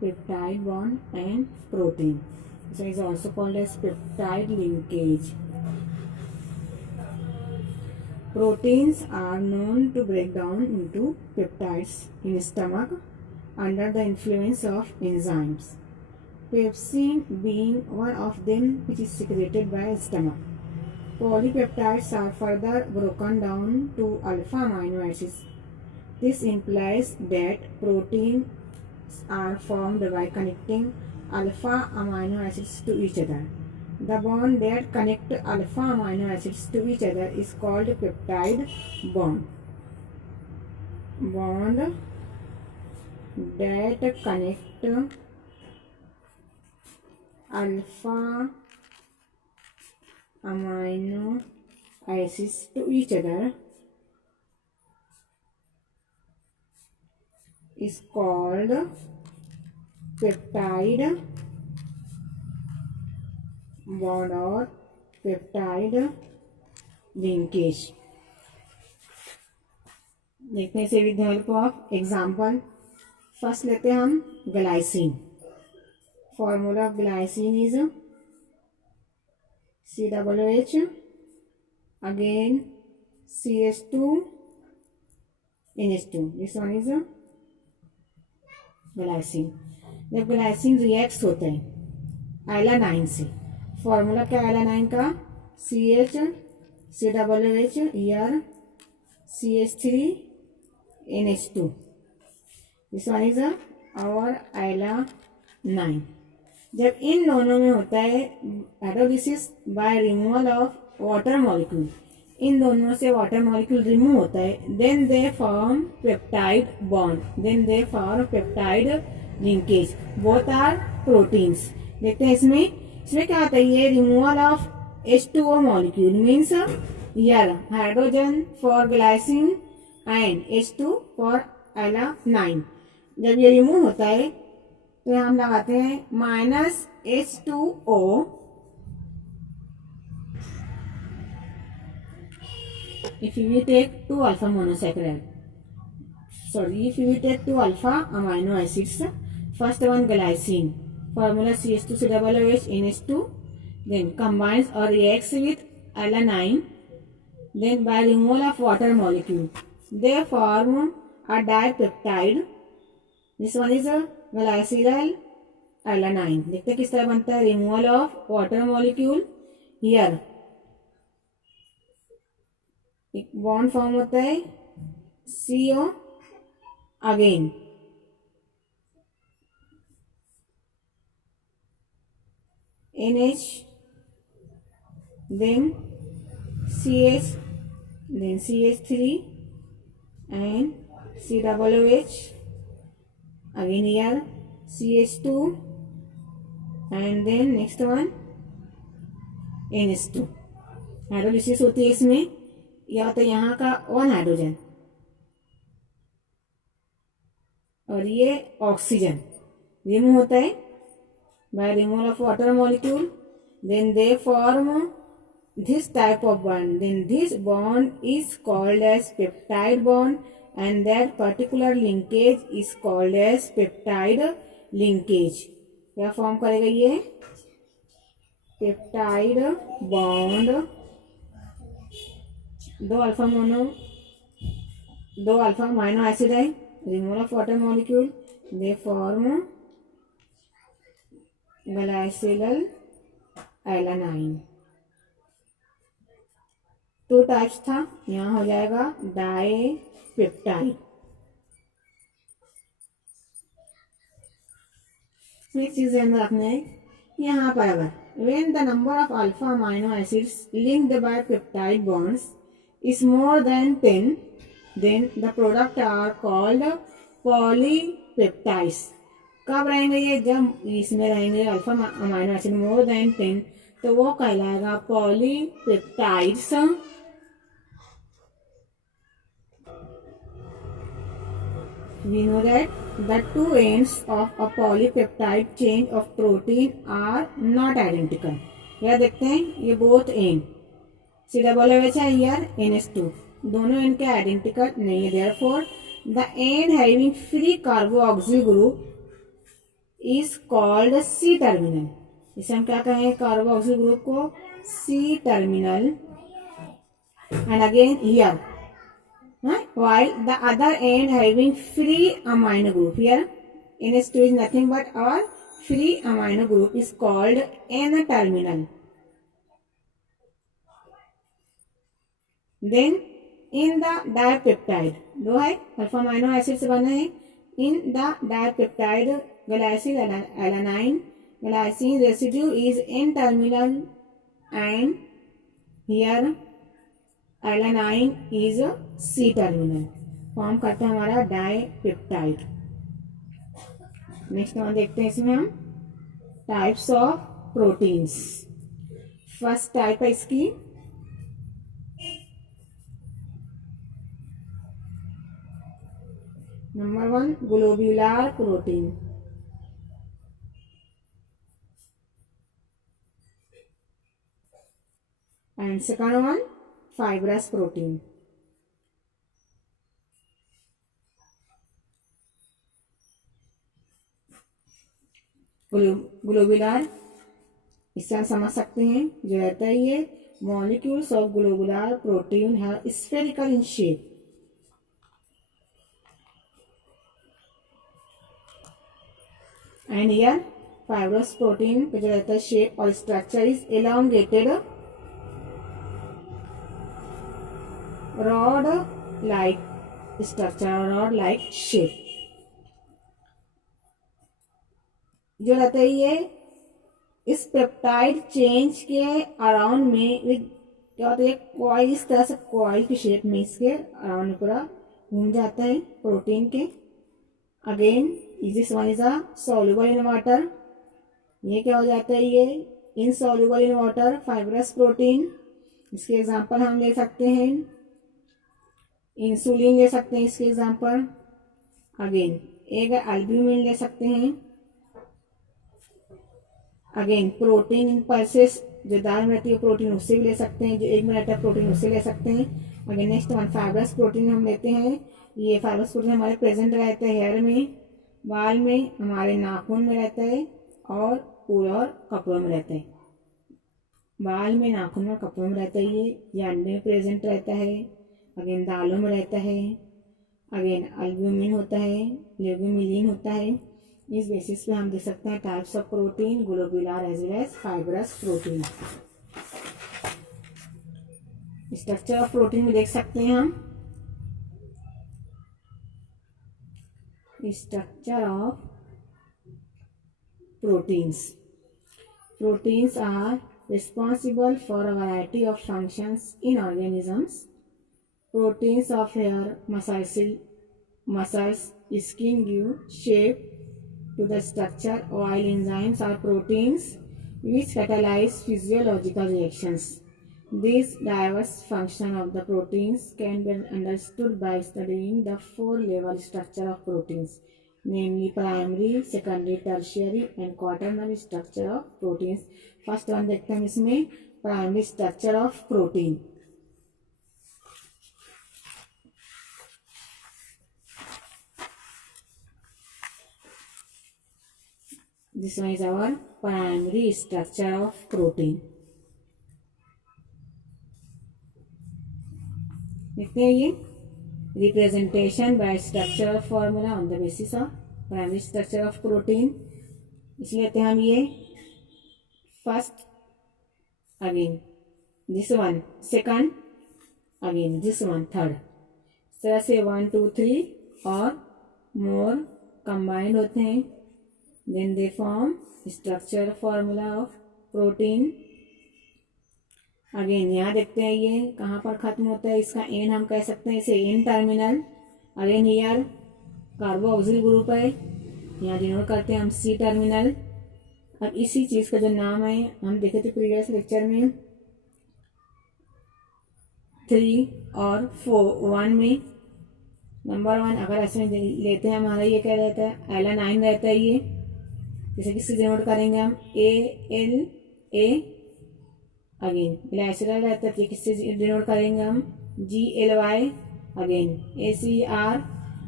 peptide bond and protein. So it is also called as peptide linkage. Proteins are known to break down into peptides in stomach under the influence of enzymes. Pepsin being one of them, which is secreted by stomach. Polypeptides are further broken down to alpha amino acids. This implies that proteins are formed by connecting alpha amino acids to each other. The bond that connects alpha amino acids to each other is called peptide bond. Bond that connect alpha amino acids to each other is called peptide bond or peptide linkage. देखने से with help of example first लेते हैं हम glycine. Formula of glycine is COOH again CH2 NH2. This one is glycine. जब glycine react होता है alanine से, formula क्या एलानाइन का COOH ईयर CH3 NH2. This one is और एलानाइन. जब इन दोनों में होता है hydrolysis by removal of water molecule, इन दोनों से वाटर मॉलिक्यूल रिमूव होता है, then they form peptide bond, then they form peptide linkage. Both are proteins. देखते हैं इसमें क्या होता है. ये removal of H2O molecule means your hydrogen for glycine and H2 for alanine. जब ये रिमूव होता है तो हम लगाते हैं -H2O if we take 2 alpha monosaccharide. Sorry, if we take 2 alpha amino acids, first one glycine, formula CH2COOH NH2, then combines or reacts with alanine, then by removal of water molecule, they form a dipeptide. This one is a glycyl alanine. देखते किस तरह बनता है. Removal of water molecule, here एक bond form होता है CO again NH, then CH, then CH3 and COOH. Again here CH2 and then next one NH2. Hydrolysis होती है इसमें, या होता है यहाँ का 1 हाइड्रोजन और ये ऑक्सीजन रिमूव होता है by removal of water molecule. Then they form this type of bond. Then this bond is called as peptide bond and that particular linkage is called as peptide linkage. क्या form करेगा ये peptide bond. दो alpha amino acid है, removal of water molecule, they form glycyl alanine. 2 types था, यहाँ हो जाएगा die peptide. Next चीज ध्यान रखना है यहाँ पर, अगर when the number of alpha amino acids linked by peptide bonds is more than 10, then the product are called polypeptides. कब रहेंगे ये? जब इसमें रहेंगे alpha amino acid more than 10, तो वो कहलाएगा polypeptides. We know that the 2 ends of a polypeptide chain of protein are not identical. यह देखते हैं ये both end COOH है here NH2, दोनों end के आइडेंटिकल नहीं है. Therefore the end having free carboxyl group is called C terminal. इसे हम क्या कहें, कार्बोक्सिल ग्रुप को C terminal. And again here while the other end having free amino group, here NH2 is nothing but our free amino group is called N terminal. Then in the dipeptide, दो है alpha amino acid से बना है, in the dipeptide glycine alanine glycine residue is N terminal and here alanine is C terminal, form करता है हमारा dipeptide. Next हम देखते हैं इसमें हम types of proteins. First type है इसकी number 1 globular protein, and second one fibrous protein. Globular इससे हम समझ सकते हैं जो रहता है ये molecules of globular protein have spherical in shape, and here fibrous protein का जो रहता है शेप और structure is elongated rod like structure, rod like shape जो रहता है ये इस पेप्टाइड चेंज के अराउंड में क्या होता है, कॉइल, इस तरह से कॉइल की शेप में इसके अराउंड पूरा घूम जाता है प्रोटीन के। Again this one is a soluble in water, ये क्या हो जाता है, ये insoluble in water fibrous protein. इसके एग्जांपल हम ले सकते हैं, इंसुलिन ले सकते हैं इसके एग्जांपल। अगेन एक एल्ब्यूमिन ले सकते हैं। अगेन प्रोटीन इन पल्सेस, जो दाल में रहती है प्रोटीन उससे भी ले सकते हैं, जो एग में रहता है प्रोटीन उससे ले सकते हैं। Again next one fibrous protein हम लेते हैं, ये फाइब्रस प्रोटीन हमारे प्रेजेंट रहता है हेयर में, बाल में, हमारे नाखून में रहता है और फूल और कपड़ों में रहता है। बाल में, नाखून में, कपड़ों में रहता है ये अंडे में प्रेजेंट रहता है। अगेन दालों में रहता है। अगेन अल्ब्यूमिन होता है, लेग्यूमिलिन होता है। इस बेसिस पे हम देख सकते हैं types of protein globular as well as fibrous protein. Structure of protein में देख सकते हैं हम structure of proteins. Proteins are responsible for a variety of functions in organisms. Proteins of hair, muscles, skin give shape to the structure, while enzymes are proteins which catalyze physiological reactions. These diverse functions of the proteins can be understood by studying the four-level structure of proteins, namely primary, secondary, tertiary and quaternary structure of proteins. First one देखते हैं इसमें primary structure of protein. This one is our primary structure of protein. देखते हैं ये representation by structure of formula on the basis of primary structure of protein. इसलिए लेते हैं हम ये first, again this one second, again this one third, इस तरह से 1 2 3 और more combined होते हैं, then they form structure formula of protein. Again यहाँ देखते हैं ये कहाँ पर खत्म होता है, इसका एन हम कह सकते हैं इसे N terminal. Again here carboxyl group है, यहाँ डिनोट करते हैं हम सी टर्मिनल। अब इसी चीज़ का जो नाम है हम देखे थे प्रीवियस लेक्चर में 3 और 1 में। नंबर 1 अगर ऐसे लेते हैं हमारा ये क्या रहता है, एलानाइन रहता है ये, जैसे किससे डिनोट करेंगे हम ALA। अगेन ग्लाइसरॉल रहता है, किससे डिनोट करेंगे हम GLY। अगेन ACR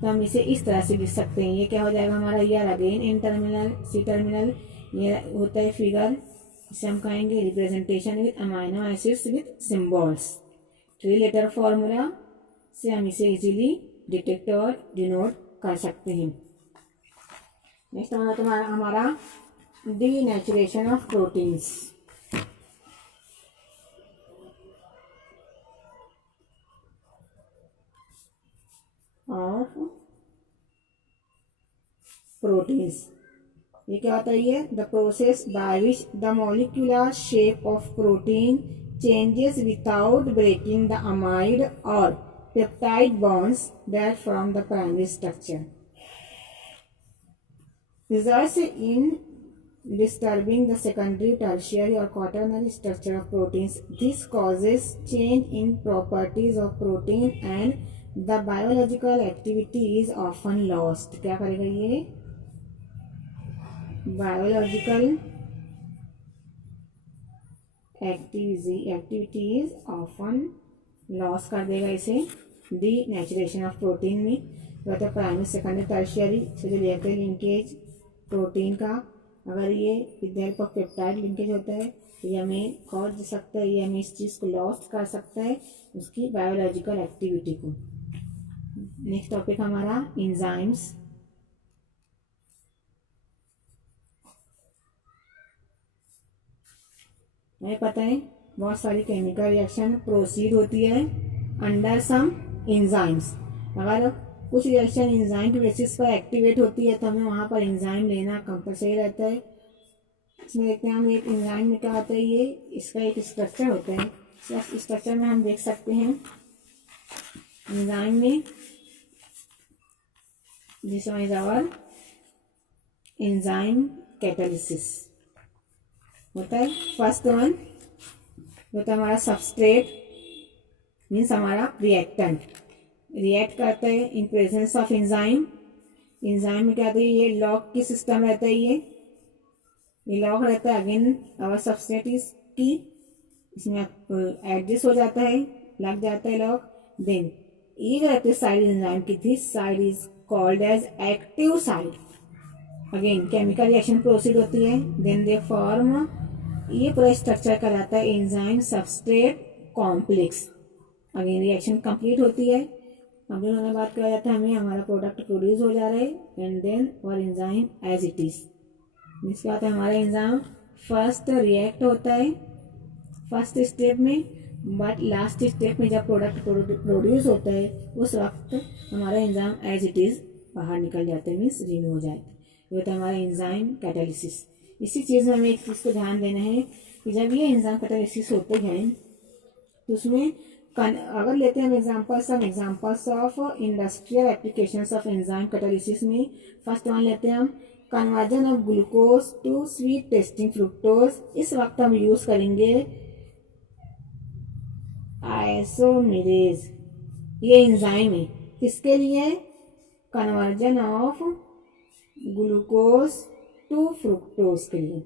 तो हम इसे इस तरह से लिख सकते हैं। ये क्या हो जाएगा हमारा, here again N terminal C terminal, ये होता है फिगर, इसे हम कहेंगे representation with amino acids with symbols. 3 letter formula से हम इसे इजीली डिटेक्ट और डिनोट कर सकते हैं। नेक्स्ट हमारा denaturation of proteins. Of proteins, ये क्या होता है, ये the process by which the molecular shape of protein changes without breaking the amide or peptide bonds that from the primary structure, results in disturbing the secondary, tertiary or quaternary structure of proteins. This causes change in properties of protein and the biological activity is often lost. क्या करेगा ये, biological activity is often lost कर देगा इसे denaturation of protein में। तो primary secondary tertiary से जो रिएक्टिव लिंकेज प्रोटीन का, अगर ये with the help of peptide linkage होता है तो ये हमें कॉज सकता है, ये हमें इस चीज़ को लॉस्ट कर सकता है उसकी बायोलॉजिकल एक्टिविटी को। नेक्स्ट टॉपिक हमारा एंजाइम्स। हमें पता है बहुत सारी केमिकल रिएक्शन प्रोसीड होती है अंडर सम एंजाइम्स। अगर कुछ रिएक्शन एंजाइम के बेसिस पर एक्टिवेट होती है तो हमें वहाँ पर एंजाइम लेना कंपलसरी रहता है। इसमें देखते हैं हम एक एंजाइम में क्या होता है, ये इसका एक स्ट्रक्चर होता है। इस स्ट्रक्चर में हम देख सकते हैं एंजाइम में, this one is our enzyme catalysis होता है। फर्स्ट वन होता है हमारा सबस्ट्रेट, मीन्स हमारा रिएक्टेंट रिएक्ट करता है in presence of enzyme. Enzyme में क्या होता है, ये लॉक की सिस्टम रहता है, ये लॉक रहता है अगेन आवर सबस्ट्रेट इज की, इसमें एडजस्ट हो जाता है, लग जाता है लॉक। देन ये रहते साइड एंजाइम की, this side is called as active side. Again chemical reaction proceed होती है, देन दे फॉर्म, ये पूरा स्ट्रक्चर कराता है enzyme substrate complex. Again reaction complete होती है, कंप्लीट होने के बाद क्या हो जाता है, हमें हमारा प्रोडक्ट प्रोड्यूस हो जा रहा है एंड देन और एंजाइम एज इट इज। इसके बाद हमारा एंजाइम फर्स्ट रिएक्ट होता है फर्स्ट स्टेप में, बट लास्ट स्टेप में जब प्रोडक्ट प्रोड्यूस होता है उस वक्त हमारा एंजाइम एज इट इज बाहर निकल जाता है, मीन्स रिमूव हो जाता है। ये होता है हमारा एंजाइम कैटालिसिस। इसी चीज़ में हमें एक चीज़ को ध्यान देना है कि जब ये एंजाइम कैटालिसिस होते हैं तो उसमें अगर लेते हैं हम examples of industrial applications of enzyme catalysis में, फर्स्ट वन लेते हैं हम conversion of glucose to sweet tasting fructose. इस वक्त हम यूज करेंगे आइसोमेरेज, ये एंजाइम है किसके लिए, conversion of glucose to fructose के लिए।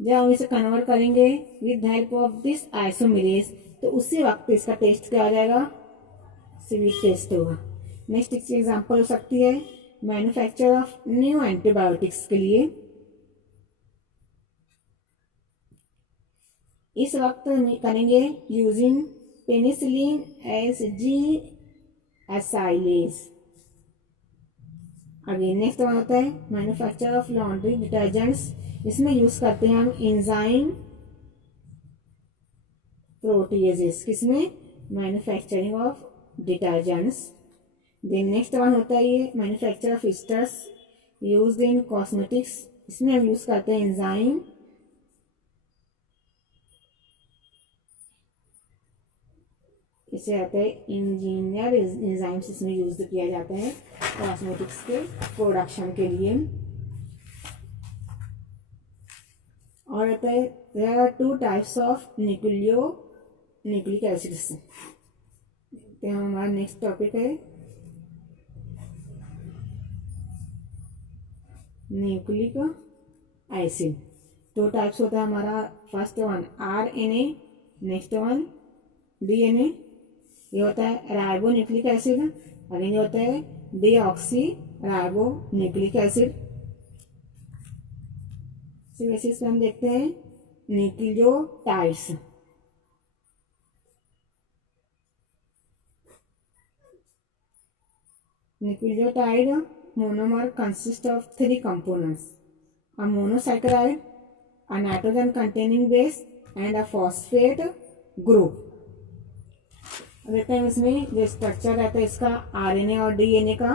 जब हम इसे कन्वर्ट करेंगे with help of this isomerase तो उसी वक्त इसका टेस्ट क्या आ जाएगा, स्वीट टेस्ट होगा। नेक्स्ट इसकी एग्जांपल हो सकती है मैन्युफैक्चर ऑफ न्यू एंटीबायोटिक्स के लिए। इस वक्त करेंगे using penicillin S G acylase. Again next one होता है मैन्युफैक्चर ऑफ लॉन्ड्री डिटर्जेंट्स। इसमें यूज करते हैं हम एंजाइम प्रोटीएजेस, किसमें, manufacturing of detergents. Then next one होता है ये manufacture of esters used in cosmetics. इसमें हम यूज करते हैं एंजाइम इसे आता है इंजीनियर एंजाइम्स, इसमें यूज किया जाता है कॉस्मेटिक्स के प्रोडक्शन के लिए। और आता है there are 2 types of nucleic acids. तो हमारा नेक्स्ट टॉपिक है न्यूक्लिक एसिड। 2 टाइप्स होता है हमारा, first one RNA, next one DNA। ये होता है राइबोन्यूक्लिक एसिड अगेन ये होता है डीऑक्सी राइबो न्यूक्लिक एसिड। इसी बेसिस पे हम देखते हैं nucleotides. Nucleotide monomer consists of 3 components: a monosaccharide, a nitrogen containing base and a phosphate group. अब देखते हैं इसमें जो स्ट्रक्चर रहता है इसका आरएनए और डीएनए का।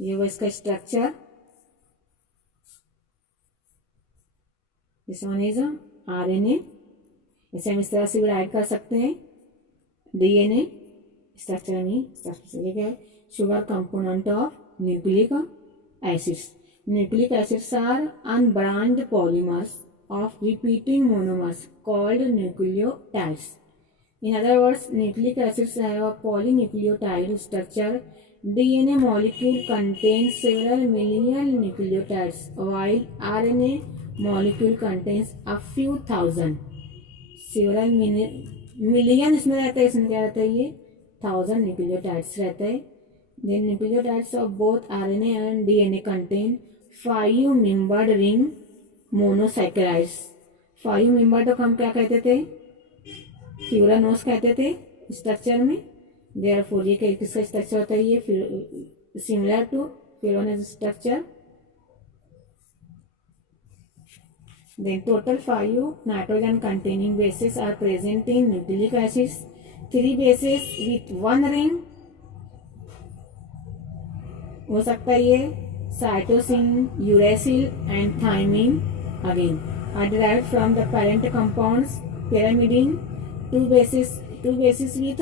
ये वो इसका structure, this one is RNA. इसे हम इस तरह से भी राइट कर सकते हैं। डीएनए स्ट्रक्चर में स्ट्रक्चर है sugar component of nucleic acids. Nucleic acids are unbranched polymers of repeating monomers called nucleotides. In other words, nucleic acids have a polynucleotide structure. DNA molecule contains several million nucleotides, while RNA molecule contains a few thousand. Several million इसमें रहता है, इसमें क्या रहता है, ये 1000 nucleotides रहते हैं। The nucleotides of both RNA and DNA contain 5 membered ring monosaccharides. 5 membered को हम क्या कहते थे, फ्यूरानोस कहते थे स्ट्रक्चर में। Therefore ये किसका स्ट्रक्चर होता है, ये similar to furanose structure. Then total 5 nitrogen containing bases are present in nucleic acids. 3 bases with 1 ring हो सकता है, ये cytosine, uracil and thymine again are derived from the parent compounds pyrimidine. 2 bases with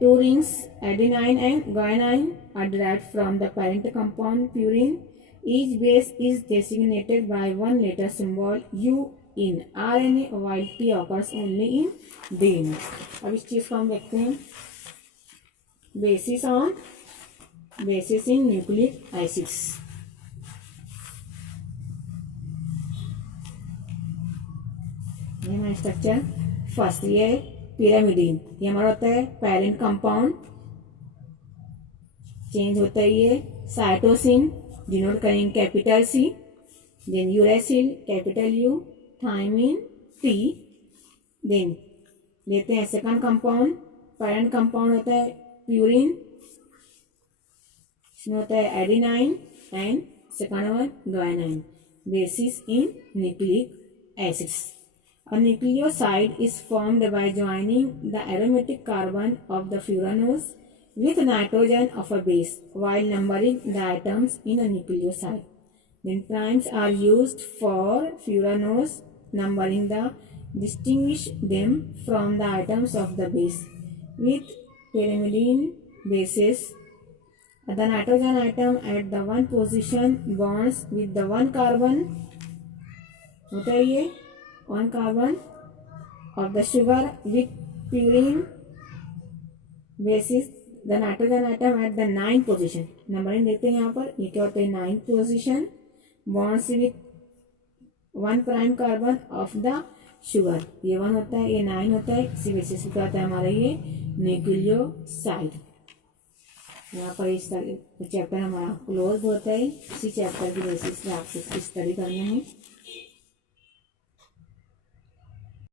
2 rings, adenine and guanine, are derived from the parent compound purine. Each base is designated by 1 letter symbol U in RNA while T occurs only in DNA. अब इस चीज को हम देखते हैं, bases in nucleic acids. ये हमारा structure first, ये पिरामिडीन, ये हमारा होता है पेरेंट कंपाउंड। चेंज होता है ये साइटोसिन, डिनोट करेंगे capital C, then uracil capital U, thymine T. Then लेते हैं सेकंड कंपाउंड, पेरेंट कंपाउंड होता है प्यूरिन, इसमें होता है adenine and second one guanine. Basis in nucleic acids. A nucleoside is formed by joining the aromatic carbon of the furanose with nitrogen of a base while numbering the atoms in a nucleoside. Then primes are used for furanose numbering the distinguish them from the atoms of the base. With pyrimidine bases, the nitrogen atom at the one position bonds with the one carbon, होता है ये one carbon of the sugar with purine basis, the nitrogen atom at the 9th position, numbering देखते हैं यहाँ पर, ये क्या होता है 9th position, bonds with 1 prime carbon of the sugar, ये 1 होता है, ये 9 होता है। इसी बेसिस पे क्या होता है हमारा ये न्यूक्लियोसाइड। यहाँ पर इस चैप्टर हमारा क्लोज होता है। इसी चैप्टर की बेसिस पे आपको स्टडी करना है।